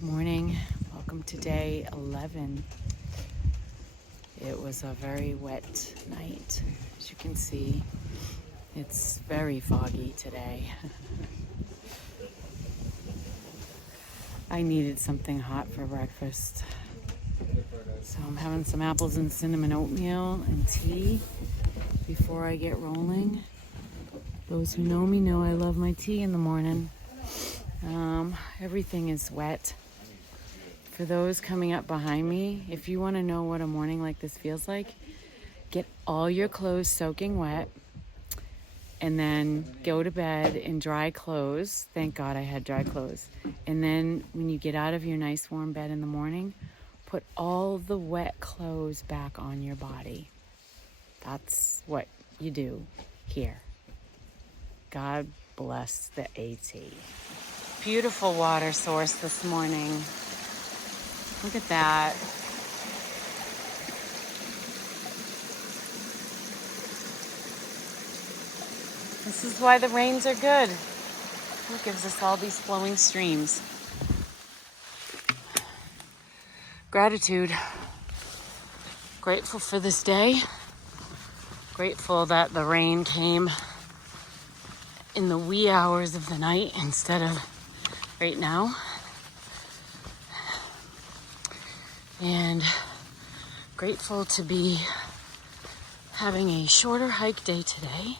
Good morning. Welcome to day 11. It was a very wet night. As you can see, it's very foggy today. I needed something hot for breakfast. So I'm having some apples and cinnamon oatmeal and tea before I get rolling. Those who know me know I love my tea in the morning. Everything is wet. For those coming up behind me, if you want to know what a morning like this feels like, get all your clothes soaking wet and then go to bed in dry clothes. Thank God I had dry clothes. And then when you get out of your nice warm bed in the morning, put all the wet clothes back on your body. That's what you do here. God bless the AT. Beautiful water source this morning. Look at that. This is why the rains are good. It gives us all these flowing streams. Gratitude. Grateful for this day. Grateful that the rain came in the wee hours of the night instead of right now. And grateful to be having a shorter hike day today.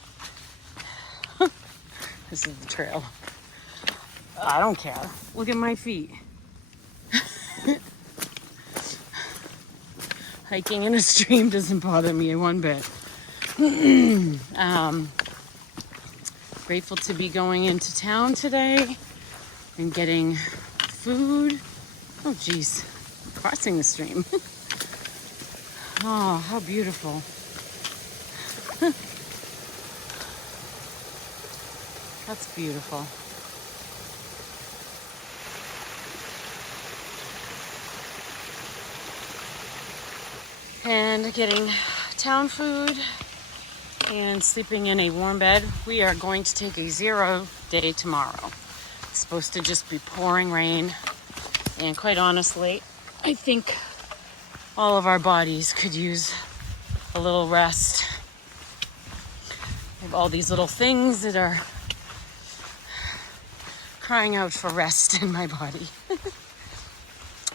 This is the trail. I don't care. Look at my feet. Hiking in a stream doesn't bother me one bit. Grateful to be going into town today and getting food. Oh geez, crossing the stream. Oh, how beautiful. That's beautiful. And getting town food and sleeping in a warm bed. We are going to take a 0 day tomorrow. It's supposed to just be pouring rain. And quite honestly, I think all of our bodies could use a little rest. I have all these little things that are crying out for rest in my body.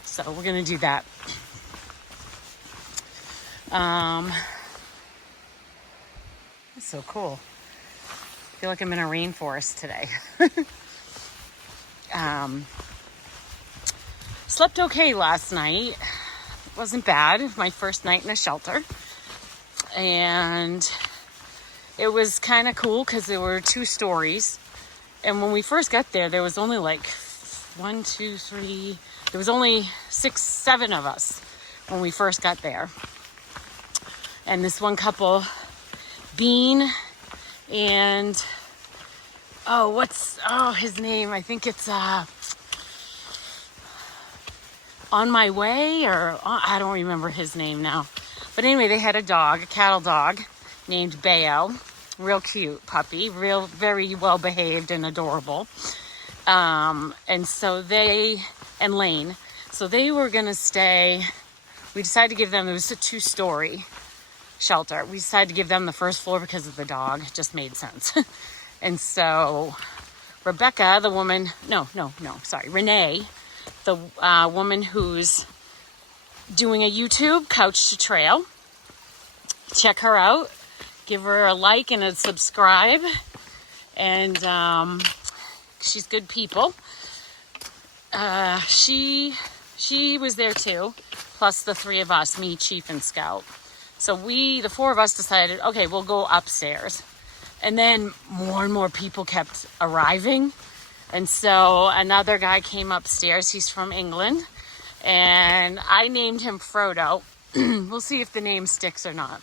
So we're gonna do that. It's so cool. I feel like I'm in a rainforest today. Slept okay last night. It wasn't bad. My first night in a shelter. And it was kind of cool because there were 2 stories. And when we first got there, there was only like 1, 2, 3. There was only 6, 7 of us when we first got there. And this one couple, Bean and his name? I think it's On My Way, or I don't remember his name now. But anyway, they had a dog, a cattle dog named Bayo. Real cute puppy, very well behaved and adorable. And Lane. So they were gonna stay. We decided to give them, it was a 2-story shelter. We decided to give them the first floor because of the dog. It just made sense. And so Rebecca, the woman, Renee, the woman who's doing a YouTube, Couch to Trail. Check her out. Give her a like and a subscribe. And she's good people. She was there too, plus the 3 of us, me, Chief, and Scout. So the 4 of us decided, okay, we'll go upstairs. And then more and more people kept arriving. And so another guy came upstairs. He's from England. And I named him Frodo. We'll see if the name sticks or not.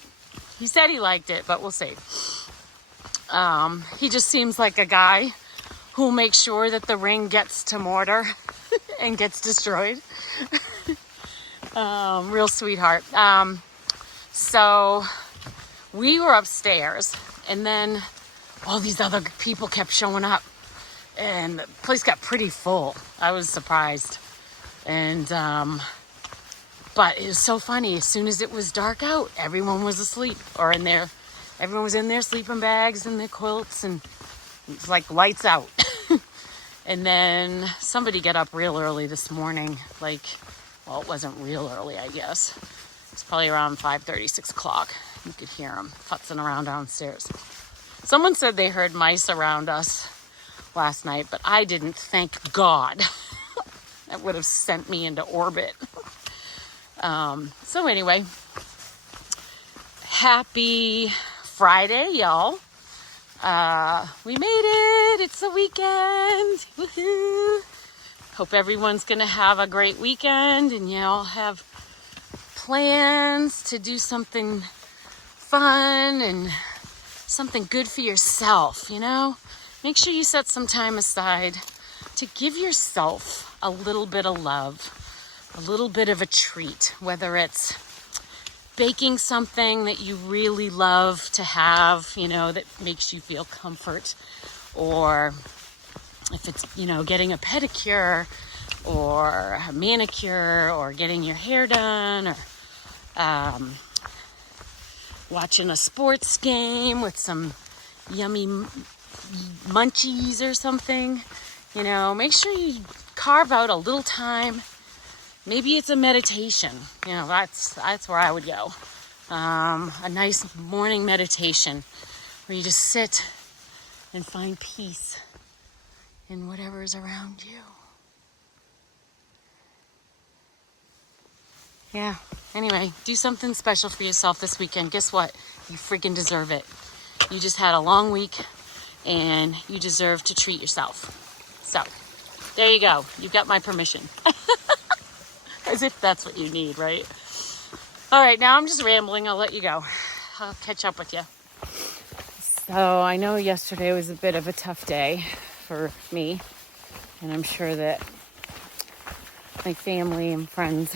He said he liked it, but we'll see. He just seems like a guy who'll make sure that the ring gets to mortar and gets destroyed. Real sweetheart. So we were upstairs, and then all these other people kept showing up, and the place got pretty full. I was surprised. And, but it was so funny. As soon as it was dark out, everyone was asleep or in there. Everyone was in their sleeping bags and their quilts, and it was like lights out. And then somebody got up real early this morning. Like, well, it wasn't real early, I guess. It's probably around 5:30, 6 o'clock. You could hear them futzing around downstairs. Someone said they heard mice around us last night, but I didn't, thank God. That would have sent me into orbit. So anyway, happy Friday, y'all. We made it. It's the weekend. Woohoo. Hope everyone's going to have a great weekend and y'all have plans to do something fun and something good for yourself, you know? Make sure you set some time aside to give yourself a little bit of love, a little bit of a treat, whether it's baking something that you really love to have, you know, that makes you feel comfort, or if it's, you know, getting a pedicure or a manicure or getting your hair done, or watching a sports game with some yummy munchies or something. You know, make sure you carve out a little time. Maybe it's a meditation. You know, that's where I would go. A nice morning meditation where you just sit and find peace in whatever is around you. Yeah. Anyway, do something special for yourself this weekend. Guess what? You freaking deserve it. You just had a long week and you deserve to treat yourself. So, there you go. You've got my permission. As if that's what you need, right? All right, now I'm just rambling. I'll let you go. I'll catch up with you. So I know yesterday was a bit of a tough day for me. And I'm sure that my family and friends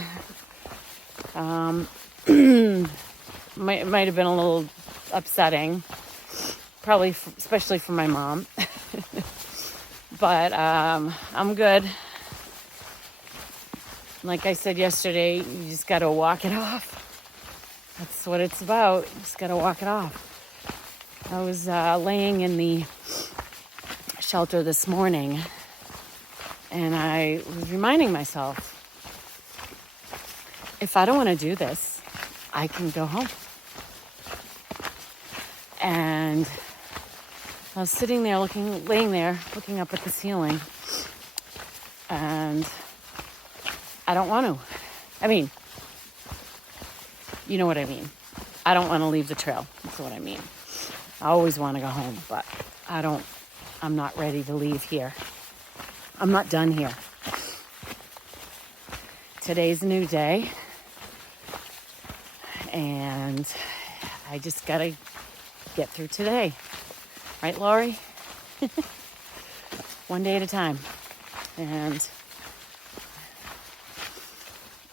might have been a little upsetting. Probably, especially for my mom. But I'm good. Like I said yesterday, you just got to walk it off. That's what it's about. You just got to walk it off. I was laying in the shelter this morning, and I was reminding myself, if I don't want to do this, I can go home. And I was sitting there laying there, looking up at the ceiling, and I don't want to. I mean, you know what I mean. I don't want to leave the trail. That's what I mean. I always want to go home, but I'm not ready to leave here. I'm not done here. Today's a new day, and I just got to get through today. Right, Lori? One day at a time. And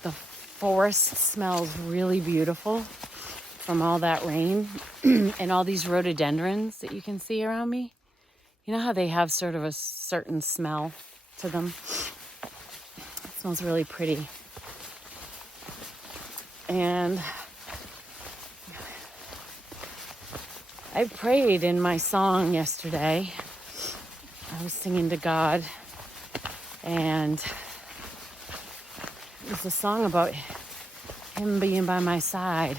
the forest smells really beautiful from all that rain and all these rhododendrons that you can see around me. You know how they have sort of a certain smell to them? It smells really pretty. And I prayed in my song yesterday. I was singing to God, and it was a song about Him being by my side.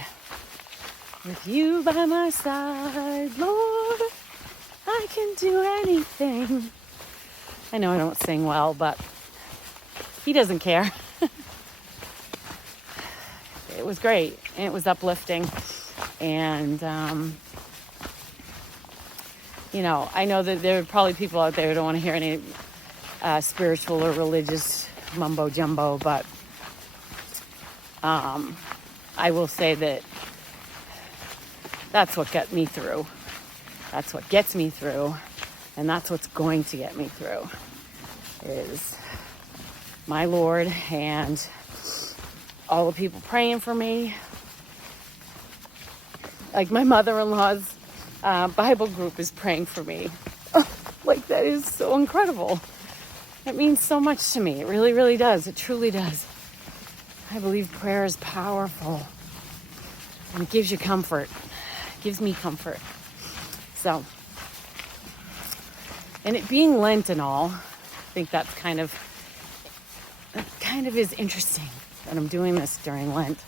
With you by my side, Lord, I can do anything. I know I don't sing well, but He doesn't care. It was great, and it was uplifting, and you know, I know that there are probably people out there who don't want to hear any spiritual or religious mumbo jumbo, but I will say that that's what got me through. That's what gets me through, and that's what's going to get me through, is my Lord and all the people praying for me. Like my mother-in-law's Bible group is praying for me. Oh, like, that is so incredible. It means so much to me. It really, really does. It truly does. I believe prayer is powerful. And it gives you comfort. It gives me comfort. So, and it being Lent and all, I think that's kind of is interesting that I'm doing this during Lent.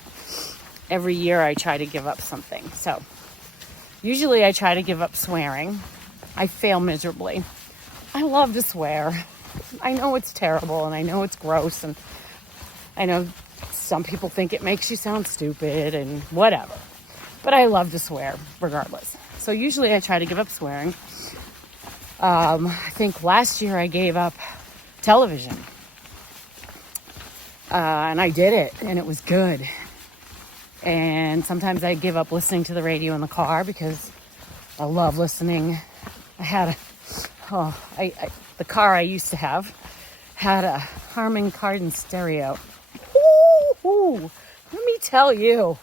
Every year I try to give up something. So, usually I try to give up swearing. I fail miserably. I love to swear. I know it's terrible and I know it's gross and I know some people think it makes you sound stupid and whatever. But I love to swear regardless. So usually I try to give up swearing. I think last year I gave up television. And I did it and it was good. And sometimes I give up listening to the radio in the car because I love listening. I had the car I used to have had a Harman Kardon stereo. Ooh, let me tell you,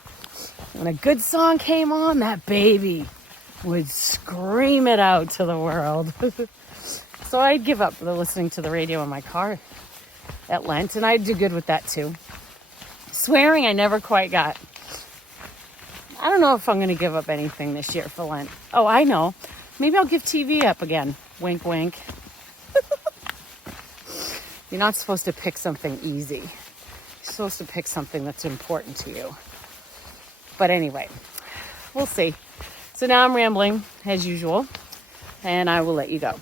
when a good song came on, that baby would scream it out to the world. So I'd give up the listening to the radio in my car at Lent, and I'd do good with that too. Swearing, I never quite got. I don't know if I'm going to give up anything this year for Lent. Oh, I know. Maybe I'll give TV up again. Wink, wink. You're not supposed to pick something easy. You're supposed to pick something that's important to you. But anyway, we'll see. So now I'm rambling as usual, and I will let you go.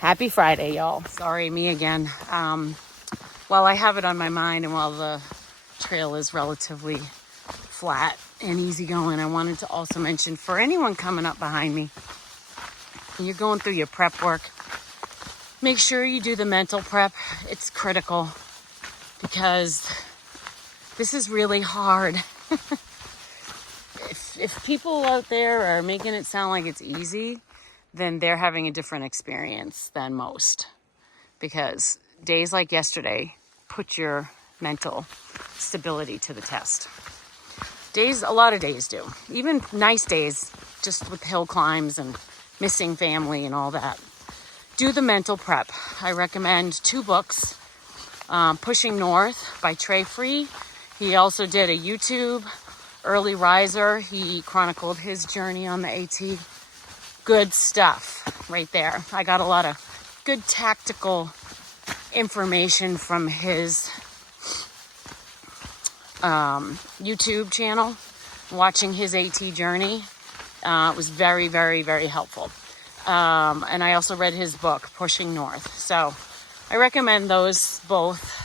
Happy Friday, y'all. Sorry, me again. While I have it on my mind and while the trail is relatively flat and easygoing, I wanted to also mention for anyone coming up behind me, when you're going through your prep work, make sure you do the mental prep. It's critical because this is really hard. If people out there are making it sound like it's easy, then they're having a different experience than most. Because days like yesterday put your mental stability to the test. A lot of days do. Even nice days, just with hill climbs and missing family and all that. Do the mental prep. I recommend 2 books. Pushing North by Trey Free. He also did a YouTube, Early Riser. He chronicled his journey on the AT. Good stuff right there. I got a lot of good tactical information from his YouTube channel. Watching his AT journey was very, very, very helpful. And I also read his book, Pushing North. So I recommend those both.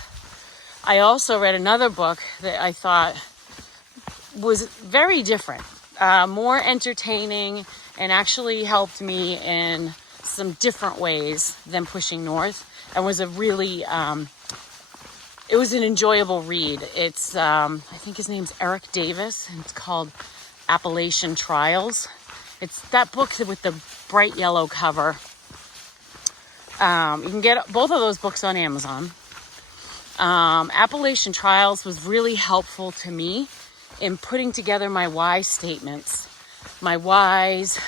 I also read another book that I thought was very different, more entertaining, and actually helped me in some different ways than Pushing North, and was a really, it was an enjoyable read. It's, I think his name's Eric Davis, and it's called Appalachian Trials. It's that book with the bright yellow cover. You can get both of those books on Amazon. Appalachian Trials was really helpful to me in putting together my why statements. My whys,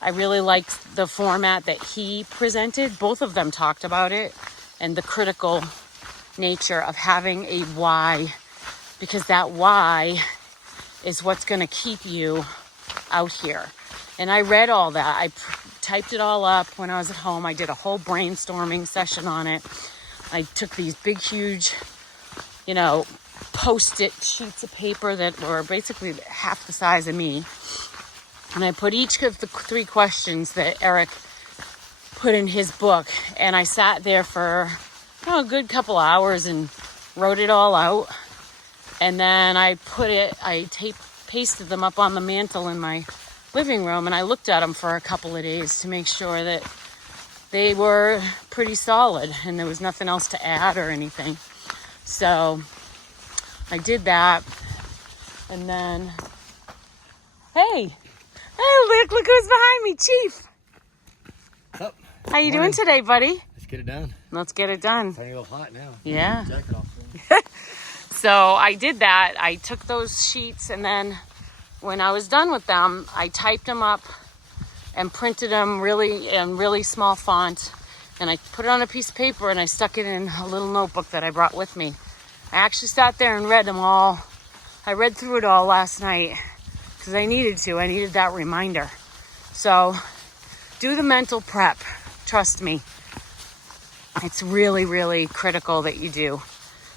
I really liked the format that he presented. Both of them talked about it and the critical nature of having a why, because that why is what's going to keep you out here. And I read all that. I typed it all up when I was at home. I did a whole brainstorming session on it. I took these big, huge, Post-it sheets of paper that were basically half the size of me. And I put each of the 3 questions that Eric put in his book. And I sat there for a good couple hours and wrote it all out. And then I pasted them up on the mantle in my living room. And I looked at them for a couple of days to make sure that they were pretty solid and there was nothing else to add or anything. So I did that. And then, hey, look who's behind me, Chief. Oh, how you doing today, buddy? Let's get it done. Let's get it done. It's a little hot now. Yeah. Jacket off. So I did that. I took those sheets, and then when I was done with them, I typed them up and printed them in really small font and I put it on a piece of paper and I stuck it in a little notebook that I brought with me. I actually sat there and read them all. I read through it all last night because I needed to. I needed that reminder. So do the mental prep. Trust me. It's really, really critical that you do,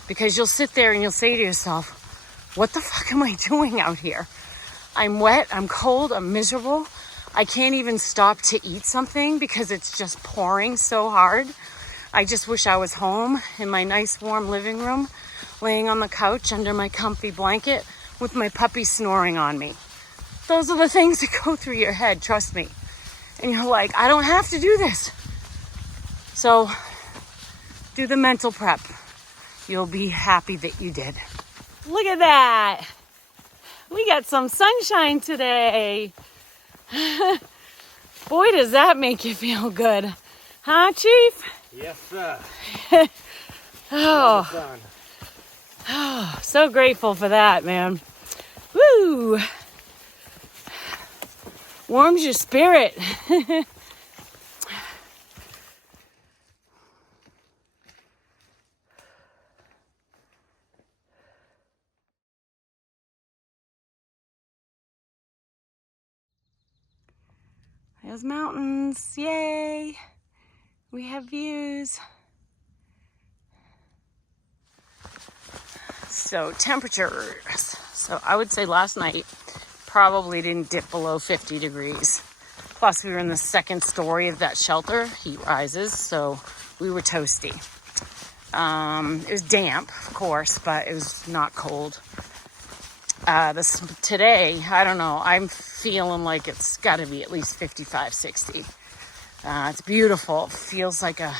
because you'll sit there and you'll say to yourself, what the fuck am I doing out here? I'm wet, I'm cold, I'm miserable. I can't even stop to eat something because it's just pouring so hard. I just wish I was home in my nice warm living room, laying on the couch under my comfy blanket with my puppy snoring on me. Those are the things that go through your head, trust me. And you're like, I don't have to do this. So do the mental prep. You'll be happy that you did. Look at that. We got some sunshine today. Boy, does that make you feel good. Huh, Chief? Yes, sir. Oh, so grateful for that, man. Woo! Warms your spirit. There's mountains, yay! We have views. So temperatures. So I would say last night probably didn't dip below 50 degrees. Plus we were in the second story of that shelter, heat rises, so we were toasty. It was damp, of course, but it was not cold. Today, I don't know, I'm feeling like it's got to be at least 55, 60. It's beautiful. It feels like a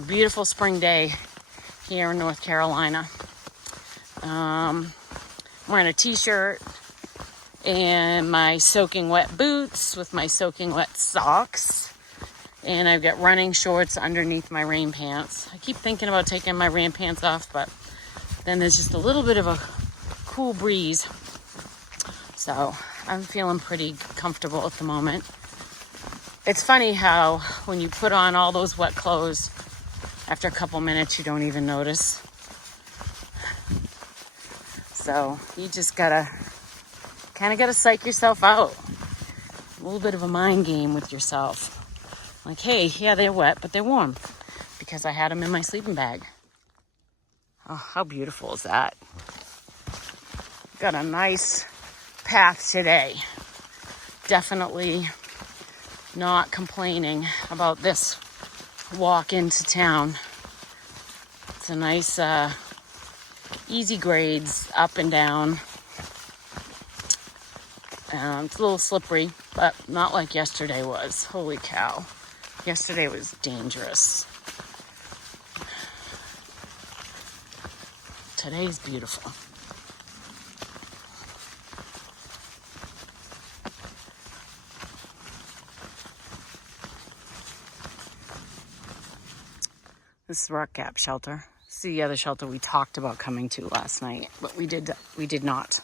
beautiful spring day here in North Carolina. I'm wearing a t-shirt and my soaking wet boots with my soaking wet socks. And I've got running shorts underneath my rain pants. I keep thinking about taking my rain pants off, but then there's just a little bit of a cool breeze. So I'm feeling pretty comfortable at the moment. It's funny how when you put on all those wet clothes, after a couple minutes you don't even notice. So you just gotta psych yourself out. A little bit of a mind game with yourself. Like, hey, yeah, they're wet, but they're warm because I had them in my sleeping bag. Oh, how beautiful is that? Got a nice path today. Definitely not complaining about this walk into town. It's a nice, easy grades up and down. It's a little slippery, but not like yesterday was. Holy cow. Yesterday was dangerous. Today's beautiful. This is Rock Gap Shelter. This is the other shelter we talked about coming to last night, but we did not.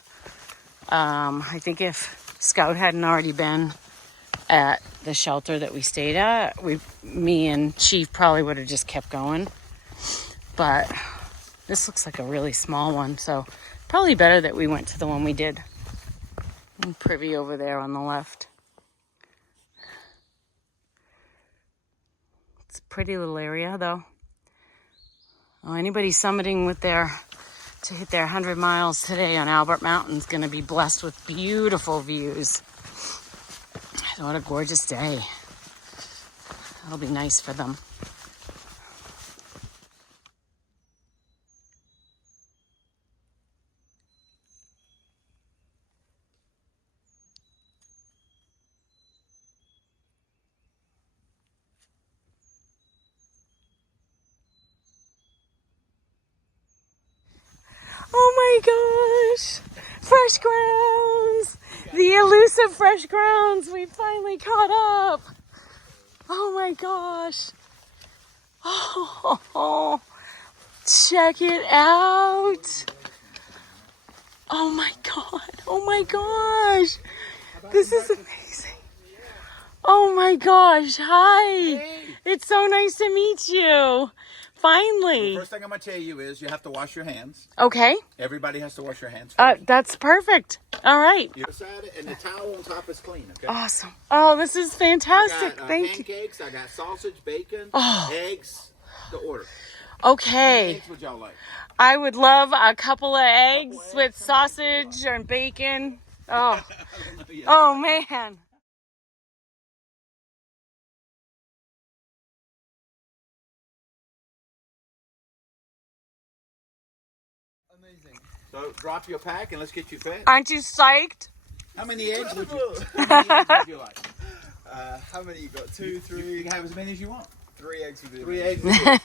I think if Scout hadn't already been at the shelter that we stayed at, me and Chief probably would have just kept going. But this looks like a really small one, so probably better that we went to the one we did. And Privy over there on the left. It's a pretty little area, though. Oh, anybody summiting to hit their 100 miles today on Albert Mountain is going to be blessed with beautiful views. What a gorgeous day. That'll be nice for them. Oh my gosh! Fresh grounds! The elusive fresh grounds! We finally caught up! Oh my gosh! Oh, check it out! Oh my god! Oh my gosh! This is amazing! Oh my gosh! Hi! It's so nice to meet you. Finally. The first thing I'm going to tell you is you have to wash your hands. Okay. Everybody has to wash their hands first. That's perfect. All right. You decide it, and the towel on top is clean, okay? Awesome. Oh, this is fantastic. I got, Thank you. pancakes, I got sausage, bacon, eggs, the order. Okay. Eggs would y'all like? I would love a couple of eggs with sausage and bacon. Oh, oh man. Amazing. So drop your pack and let's get you fed. Aren't you psyched? How many eggs would you like? How many you got? 2, 3? You can have as many as you want. 3 eggs would be 3 amazing. eggs. Would be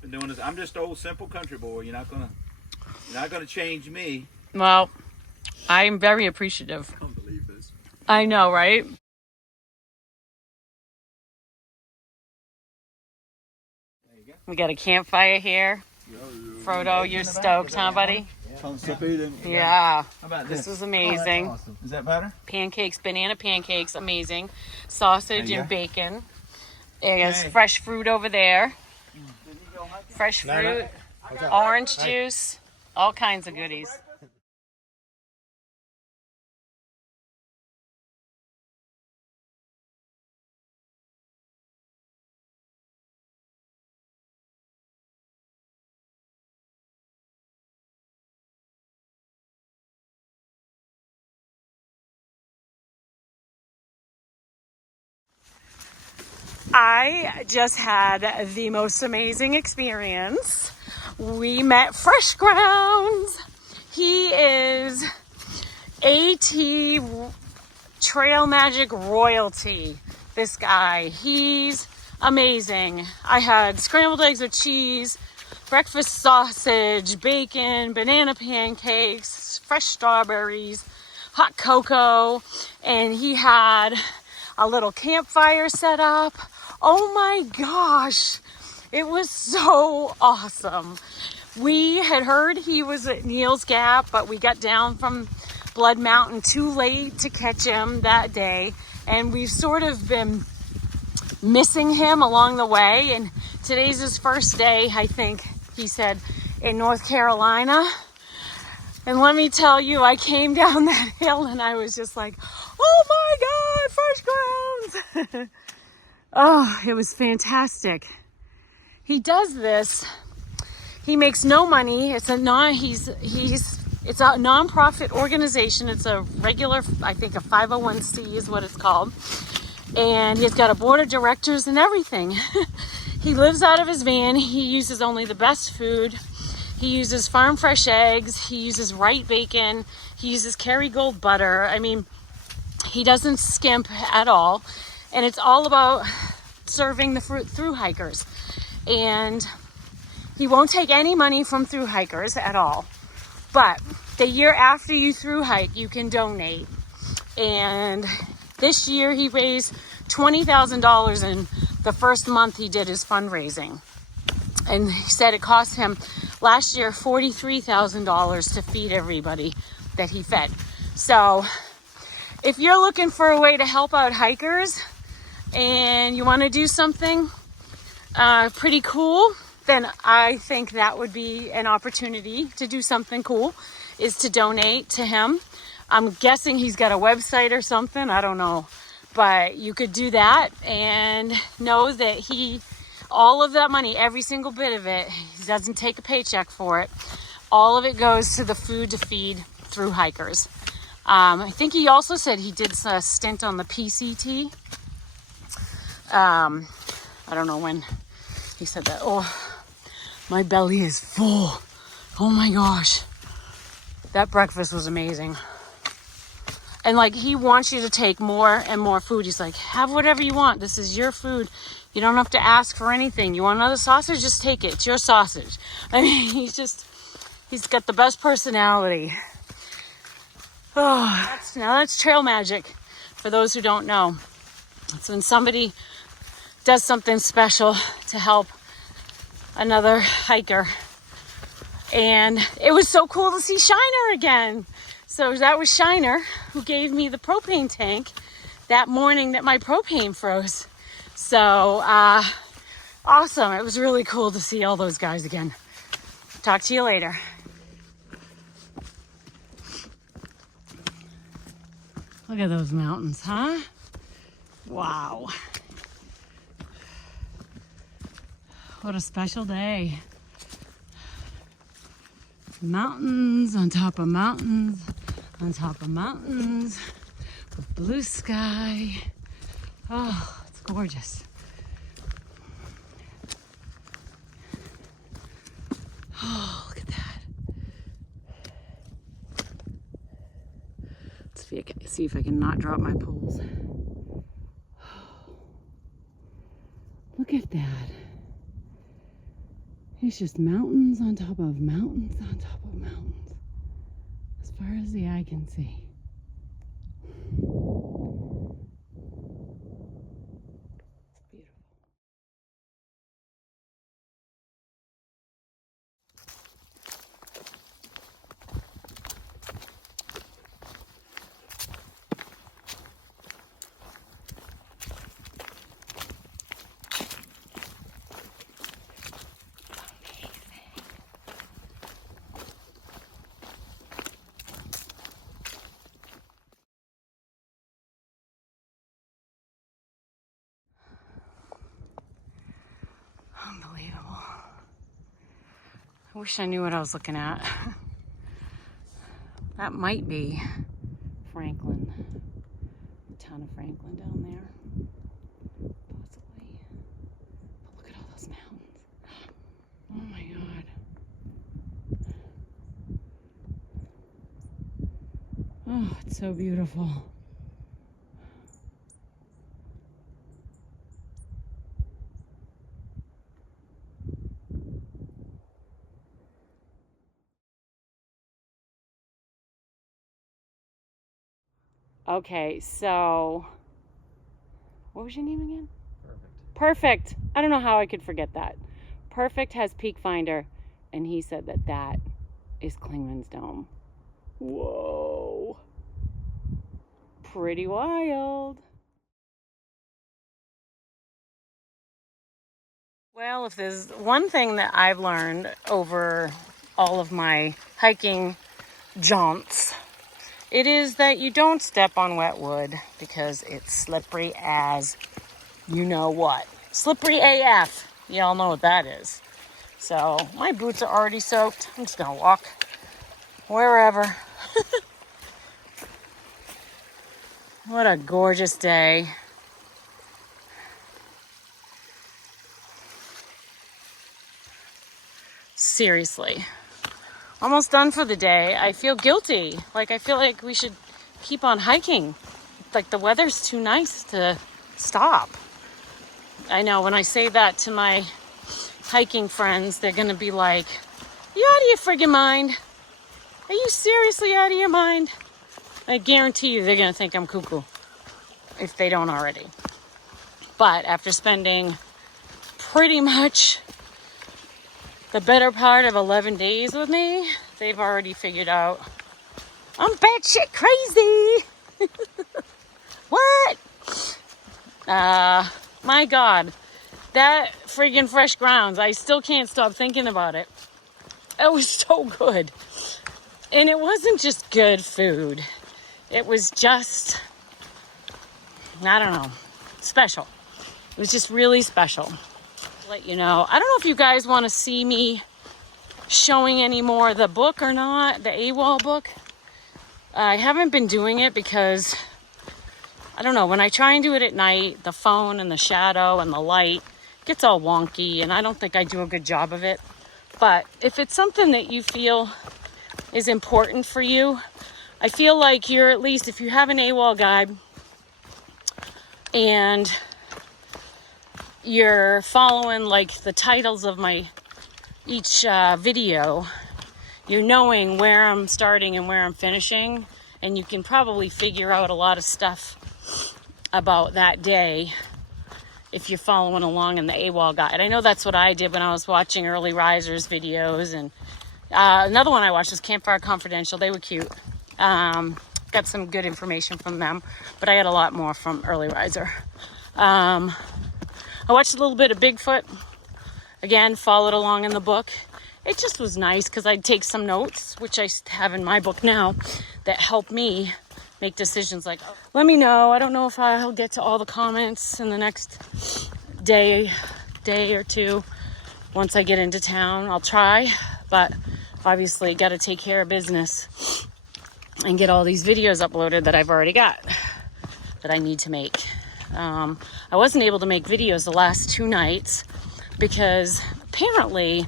Been doing this. I'm just old simple country boy. You're not gonna change me. Well, I'm very appreciative. I can't believe this. I know, right? There you go. We got a campfire here. Frodo, you're stoked, huh, buddy? Can't stop eating. Yeah. How about This this? is amazing. Awesome. Is that better? Pancakes, banana pancakes, amazing. Sausage There you and go. bacon. There's Okay. fresh fruit over there. Fresh fruit, orange juice, all kinds of goodies. I just had the most amazing experience. We met Fresh Grounds. He is AT Trail Magic royalty. This guy, he's amazing. I had scrambled eggs with cheese, breakfast sausage, bacon, banana pancakes, fresh strawberries, hot cocoa, and he had a little campfire set up. Oh my gosh, it was so awesome. We had heard he was at Neal's Gap, but we got down from Blood Mountain too late to catch him that day, and we've sort of been missing him along the way, and today's his first day, I think he said, in North Carolina. And let me tell you, I came down that hill and I was just like, oh my God, Fresh Grounds. Oh, it was fantastic. He does this. He makes no money. It's a nonprofit organization. It's a regular, I think a 501c is what it's called. And he's got a board of directors and everything. He lives out of his van. He uses only the best food. He uses farm fresh eggs. He uses Wright bacon. He uses Kerrygold butter. I mean, he doesn't skimp at all. And it's all about serving the fruit through hikers. And he won't take any money from through hikers at all. But the year after you through hike, you can donate. And this year he raised $20,000 in the first month he did his fundraising. And he said it cost him last year $43,000 to feed everybody that he fed. So if you're looking for a way to help out hikers and you want to do something pretty cool, then I think that would be an opportunity to do something cool, is to donate to him. I'm guessing he's got a website or something. I don't know. But you could do that and know that all of that money, every single bit of it, he doesn't take a paycheck for it. All of it goes to the food to feed through hikers. I think he also said he did a stint on the PCT. I don't know when he said that. Oh, my belly is full. Oh my gosh. That breakfast was amazing. And like, he wants you to take more and more food. He's like, have whatever you want. This is your food. You don't have to ask for anything. You want another sausage? Just take it. It's your sausage. I mean, he's got the best personality. Oh, that's trail magic. For those who don't know, it's when somebody does something special to help another hiker. And it was so cool to see Shiner again. So that was Shiner, who gave me the propane tank that morning that my propane froze. So awesome. It was really cool to see all those guys again. Talk to you later. Look at those mountains, huh? Wow. What a special day. Mountains on top of mountains on top of mountains with blue sky. Oh, it's gorgeous. Oh, look at that. Let's see if I can not drop my poles. Look at that. It's just mountains on top of mountains on top of mountains, as far as the eye can see. It's beautiful. Unbelievable. I wish I knew what I was looking at. That might be Franklin. The town of Franklin down there. Possibly. But look at all those mountains. Oh my God. Oh, it's so beautiful. Okay, so what was your name again? Perfect. I don't know how I could forget that. Perfect has Peak Finder, and he said that that is Clingman's Dome. Whoa. Pretty wild. Well, if there's one thing that I've learned over all of my hiking jaunts, it is that you don't step on wet wood because it's slippery as you know what. Slippery AF. Y'all know what that is. So my boots are already soaked. I'm just gonna walk wherever. What a gorgeous day. Seriously. Almost done for the day. I feel guilty. Like I feel like we should keep on hiking. Like the weather's too nice to stop. I know when I say that to my hiking friends, they're gonna be like, "You out of your friggin' mind? Are you seriously out of your mind?" I guarantee you they're gonna think I'm cuckoo if they don't already. But after spending pretty much the better part of 11 days with me, they've already figured out I'm batshit crazy. What? My God, that friggin' fresh grounds, I still can't stop thinking about it. It was so good. And it wasn't just good food. It was just, I don't know, special. It was just really special. Let you know. I don't know if you guys want to see me showing any more of the book or not, the AWOL book. I haven't been doing it because, I don't know, when I try and do it at night, the phone and the shadow and the light gets all wonky, and I don't think I do a good job of it. But if it's something that you feel is important for you, I feel like you're at least, if you have an AWOL guide and you're following like the titles of my each video, you're knowing where I'm starting and where I'm finishing, and you can probably figure out a lot of stuff about that day if you're following along in the AWOL guide. I know that's what I did when I was watching Early Risers videos, and another one I watched was Campfire Confidential. They were cute. Got some good information from them, but I got a lot more from Early Riser. I watched a little bit of Bigfoot. Again, followed along in the book. It just was nice because I'd take some notes, which I have in my book now, that help me make decisions like, let me know. I don't know if I'll get to all the comments in the next day or two. Once I get into town, I'll try, but obviously got to take care of business and get all these videos uploaded that I've already got that I need to make. I wasn't able to make videos the last 2 nights because apparently,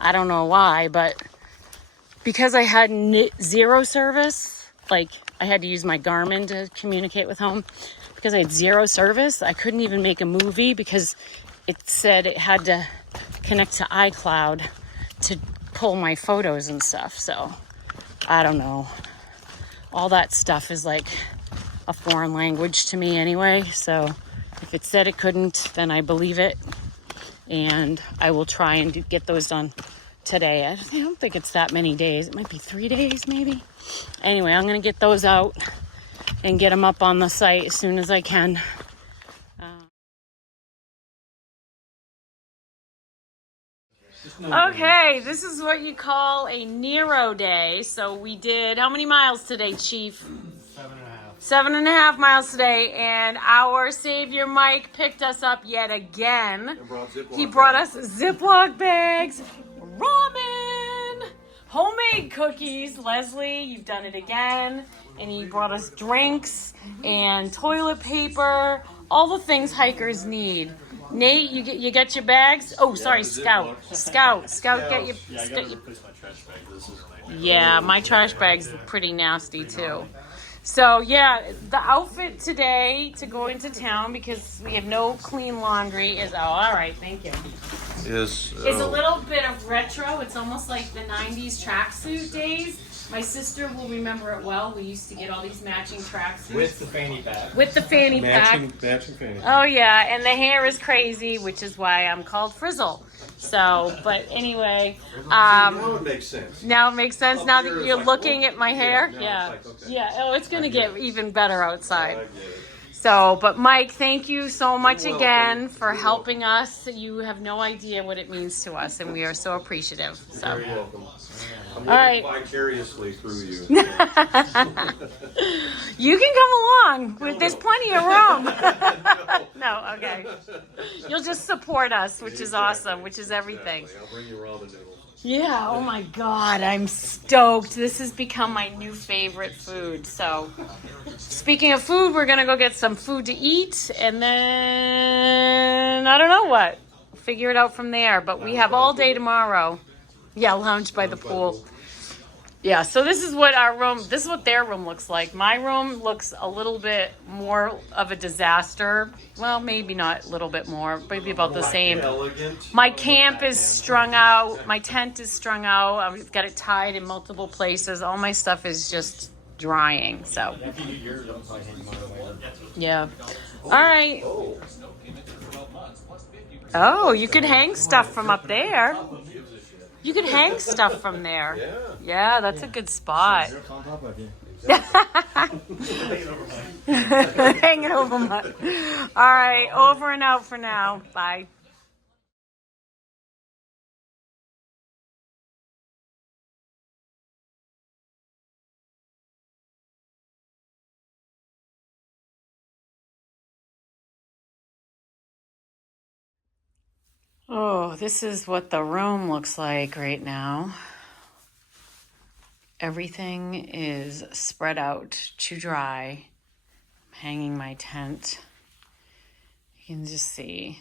I don't know why, but because I had zero service, like I had to use my Garmin to communicate with home. Because I had zero service, I couldn't even make a movie because it said it had to connect to iCloud to pull my photos and stuff. So I don't know. All that stuff is like a foreign language to me anyway. So if it said it couldn't, then I believe it. And I will try and get those done today. I don't think it's that many days. It might be 3 days maybe. Anyway, I'm going to get those out and get them up on the site as soon as I can. Okay, this is what you call a Nero day. So we did, how many miles today, Chief? 7.5. 7.5 miles today, and our savior Mike picked us up yet again. He brought us Ziploc bags, ramen, homemade cookies. Leslie, you've done it again. And he brought us drinks and toilet paper, all the things hikers need. Nate, you get your bags? Oh, sorry, Scout, get your. Yeah, I gotta replace my trash bag. This is Yeah, my trash bag's pretty nasty too. So yeah, the outfit today to go into town because we have no clean laundry is, oh, all right, thank you. Is It's a little bit of retro. It's almost like the 90s tracksuit days. My sister will remember it well. We used to get all these matching tracksuits. with the fanny pack. With the fanny pack. matching fanny. Oh yeah, and the hair is crazy, which is why I'm called Frizzle. So, but anyway, Now it makes sense. now it makes sense now that here it's you're like, looking at my hair. now Yeah, it's like, okay. yeah. Oh, it's gonna get even better outside. I get it. So, but Mike, thank you so much You're again welcome. for You're helping us. You have no idea what it means to us, and we are so appreciative. So, You're welcome. I'm All right. living vicariously through you. you can come along. There's plenty of room. No, okay. You'll just support us, which is awesome, which is everything. Exactly. I'll bring you ramen noodles. Yeah, oh my God, I'm stoked. This has become my new favorite food. So, speaking of food, we're going to go get some food to eat, and then I don't know what. Figure it out from there, but we have all day tomorrow. Yeah, lounge by the pool. Yeah, so this is what their room looks like. My room looks a little bit more of a disaster. Well, maybe not a little bit more, maybe about the same. Elegant. My camp is strung out. My tent is strung out. I've got it tied in multiple places. All my stuff is just drying. So, If you need yours, I'll probably hang mine later. yeah. All right. Oh, you could hang stuff from up there. You could hang stuff from there. Yeah. Yeah, that's a good spot. On top of you. Hanging over my. All right, over and out for now. Bye. Oh, this is what the room looks like right now. Everything is spread out to dry. I'm hanging my tent. You can just see.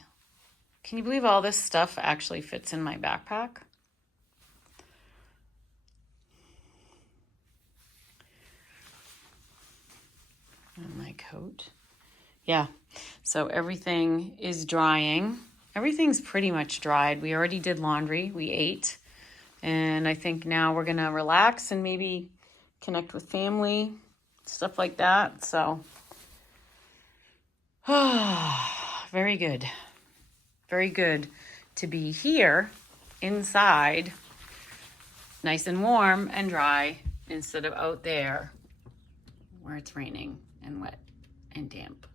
Can you believe all this stuff actually fits in my backpack? And my coat. Yeah, so everything is drying. Everything's pretty much dried. We already did laundry. We ate. And I think now we're going to relax and maybe connect with family, stuff like that. So, very good. Very good to be here inside, nice and warm and dry instead of out there where it's raining and wet and damp.